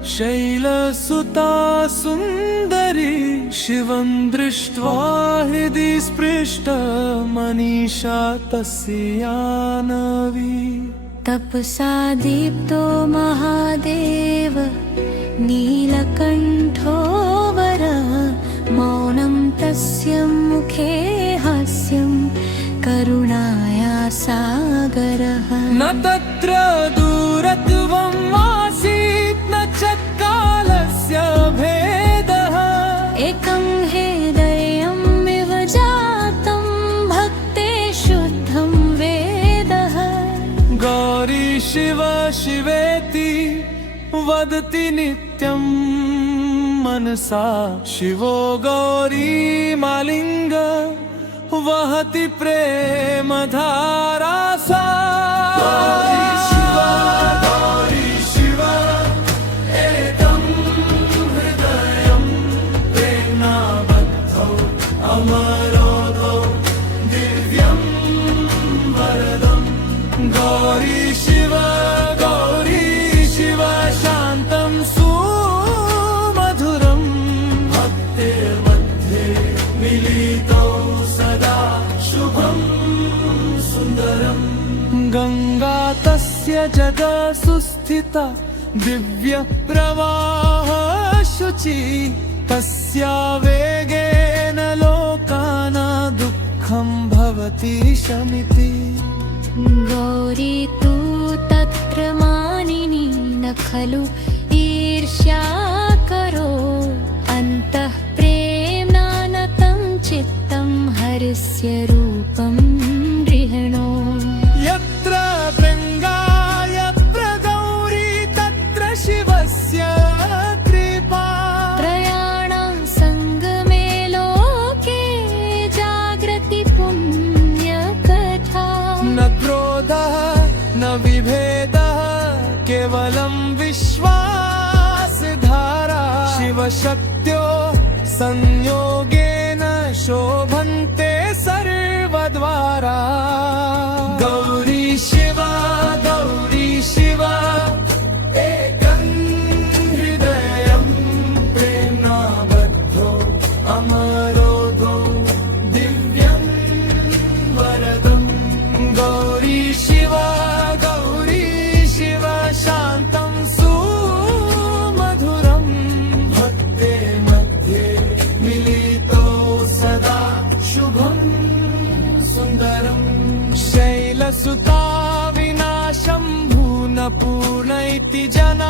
शैलसुता सुन्दरी शिवं दृष्ट्वा हृदि स्पृष्ट मनीषा तस्यानवी। तपसा दीप्तो महादेव नीलकण्ठो वरः मौनं तस्य मुखे हास्यं करुणाया सागरः। न तत्र दूरत्वम् आसीत् न च कालस्य भेदः। एकं हृदयमिव जातं भक्ते शुद्धं वेदः। गौरी शिव शिवेति वदति नित्यं मनसा। शिवो गौरी मालिंग वहति प्रेमधारा सा। गौरी शिव एकं हृदयं प्रेम्णा बद्धौ अमरोधौ दिव्यं वरदम्। गौरी शिव शान्तं सुमधुरं भक्तेर्मध्ये मिलितौ सदा शुभं सुन्दरम्। गंगा तस्य जगत्सु स्थिता दिव्य प्रवाह शुचि। तस्या वेगेन लोकानां दुःखं भवति शमिति। गौरी तु तत्र मानिनी न खलु ईर्ष्या करो। अन्तः प्रेम्णा नतं चित्तं हरस्य रूपं गृह्णो। यत्र भृङ्गा यत्र गौरी तत्र शिवस्य कृपा। त्रयाणां सङ्गमे लोके जागृति पुण्यकथा। न क्रोधः न विभेदः केवलं विश्वासधारा। शिवशक्त्यो संयोगेन शोभन्ते सर्वद्वारा। गौरी शिव एकं हृदयं प्रेम्णा बद्धो अमरोधो दिव्यं वरदम्। गौरी शिव शान्तं सुमधुरं भक्ते मध्ये मिलितो सदा शुभं सुन्दरम्। शैलसुता विना शम्भु न पूर्ण इति जना।